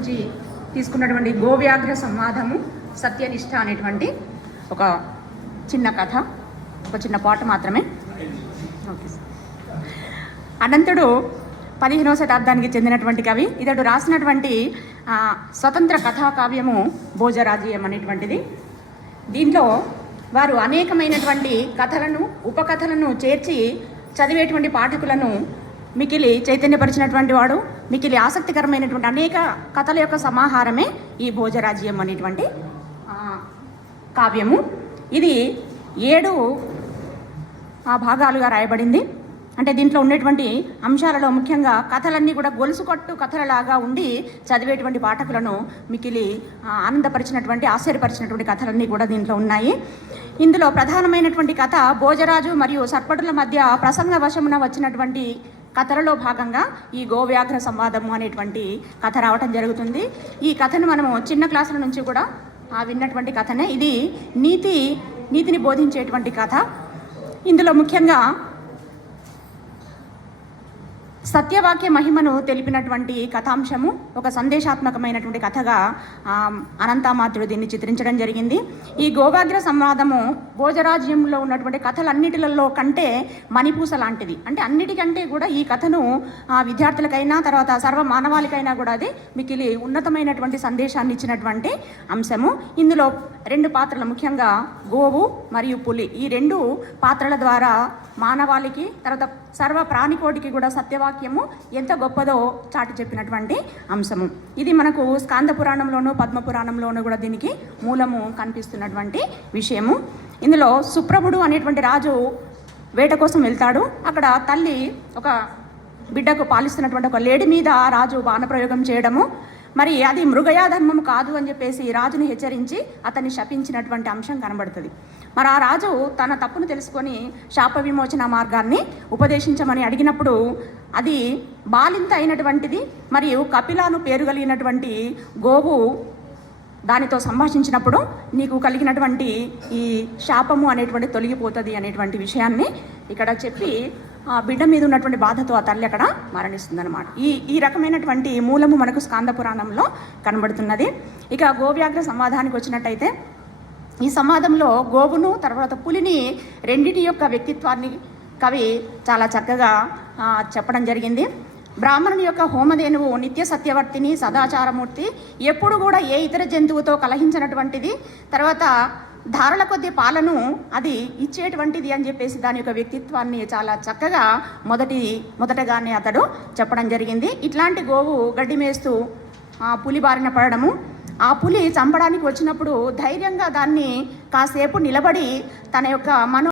నుంచి తీసుకున్నటువంటి గోవ్యాఘ్ర సంవాదము సత్యనిష్ట అనేటువంటి ఒక చిన్న కథ, ఒక చిన్న పాట మాత్రమే. ఓకే. అనంతుడు 15వ శతాబ్దానికి చెందినటువంటి కవి. ఇతడు రాసినటువంటి స్వతంత్ర కథా కావ్యము భోజరాజ్యం అనేటువంటిది. దీంట్లో వారు అనేకమైనటువంటి కథలను, ఉపకథలను చేర్చి చదివేటువంటి పాఠకులను మికిలి చైతన్యపరిచినటువంటి వాడు. మికిలి ఆసక్తికరమైనటువంటి అనేక కథల యొక్క సమాహారమే ఈ భోజరాజ్యం అనేటువంటి కావ్యము. ఇది 7 భాగాలుగా రాయబడింది. అంటే దీంట్లో ఉండేటువంటి అంశాలలో ముఖ్యంగా కథలన్నీ కూడా గొలుసుకట్టు కథలలాగా ఉండి చదివేటువంటి పాఠకులను మికిలి ఆనందపరిచినటువంటి, ఆశ్చర్యపరిచినటువంటి కథలన్నీ కూడా దీంట్లో ఉన్నాయి. ఇందులో ప్రధానమైనటువంటి కథ భోజరాజు మరియు సర్పడుల మధ్య ప్రసంగ వశమున వచ్చినటువంటి కథలలో భాగంగా ఈ గోవ్యాఘ్ర సంవాదము అనేటువంటి కథ రావటం జరుగుతుంది. ఈ కథను మనము చిన్న క్లాసుల నుంచి కూడా విన్నటువంటి కథనే. ఇది నీతిని బోధించేటువంటి కథ. ఇందులో ముఖ్యంగా సత్యవాక్య మహిమను తెలిపినటువంటి కథాంశము, ఒక సందేశాత్మకమైనటువంటి కథగా అనంతామాత్రుడు దీన్ని చిత్రించడం జరిగింది. ఈ గోవ్యాఘ్ర సంవాదము భోజరాజ్యంలో ఉన్నటువంటి కథలన్నిటిలలో కంటే మణిపూస లాంటిది. అంటే అన్నిటికంటే కూడా ఈ కథను విద్యార్థులకైనా తర్వాత సర్వ మానవాళికైనా కూడా అది మికిలి ఉన్నతమైనటువంటి సందేశాన్ని ఇచ్చినటువంటి అంశము. ఇందులో 2 పాత్రలు, ముఖ్యంగా గోవు మరియు పులి, ఈ 2 పాత్రల ద్వారా మానవాళికి తర్వాత సర్వ ప్రాణికోటికి కూడా సత్యవాక్యము ఎంత గొప్పదో చాటి చెప్పినటువంటి అంశము. ఇది మనకు స్కాంద పురాణంలోనూ పద్మపురాణంలోనూ కూడా దీనికి మూలము కనిపిస్తున్నటువంటి విషయము. ఇందులో సుప్రభుడు అనేటువంటి రాజు వేట కోసం వెళ్తాడు. అక్కడ తల్లి ఒక బిడ్డకు పాలిస్తున్నటువంటి ఒక లేడి మీద రాజు బాణప్రయోగం చేయడము, మరి అది మృగయాధర్మము కాదు అని చెప్పేసి రాజుని హెచ్చరించి అతన్ని శపించినటువంటి అంశం కనబడుతుంది. మరి ఆ రాజు తన తప్పును తెలుసుకొని శాప విమోచన మార్గాన్ని ఉపదేశించమని అడిగినప్పుడు అది బాలింత అయినటువంటిది మరియు కపిలాను పేరు కలిగినటువంటి గోవు దానితో సంభాషించినప్పుడు నీకు కలిగినటువంటి ఈ శాపము అనేటువంటి తొలగిపోతుంది అనేటువంటి విషయాన్ని ఇక్కడ చెప్పి ఆ బిడ్డ మీద ఉన్నటువంటి బాధతో ఆ తల్లి అక్కడ మరణిస్తుందన్నమాట. ఈ రకమైనటువంటి మూలము మనకు స్కాంద పురాణంలో కనబడుతున్నది. ఇక గోవ్యాఘ్ర సంవాదానికి వచ్చినట్టయితే ఈ సంవాదంలో గోవును తర్వాత పులిని రెండిటి యొక్క వ్యక్తిత్వాన్ని కవి చాలా చక్కగా చెప్పడం జరిగింది. బ్రాహ్మణుని యొక్క హోమధేనువు నిత్య సత్యవర్తిని, సదాచారమూర్తి, ఎప్పుడు కూడా ఏ ఇతర జంతువుతో కలహించినటువంటిది, తర్వాత ధారల కొద్ది పాలను అది ఇచ్చేటువంటిది అని చెప్పేసి దాని యొక్క వ్యక్తిత్వాన్ని చాలా చక్కగా మొదటగానే అతడు చెప్పడం జరిగింది. ఇట్లాంటి గోవు గడ్డి మేస్తూ పులి బారిన పడడము, ఆ పులి చంపడానికి వచ్చినప్పుడు ధైర్యంగా దాన్ని కాసేపు నిలబడి తన యొక్క